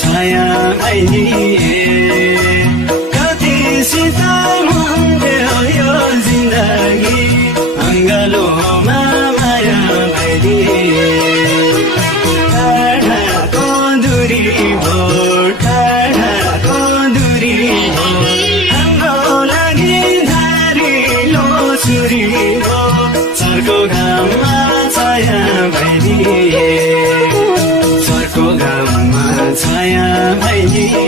छाया भइदिए कति शीतल हुन्थ्यो यो जिन्दगी अङ्गालोमा माया भइदिए टाढाको दूरी भो टाढाको दूरी भो हाम्रो लागि धारिलो छुरी भो चर्को घाममा छाया भइदिए चर्को घाममा छाया भइदिए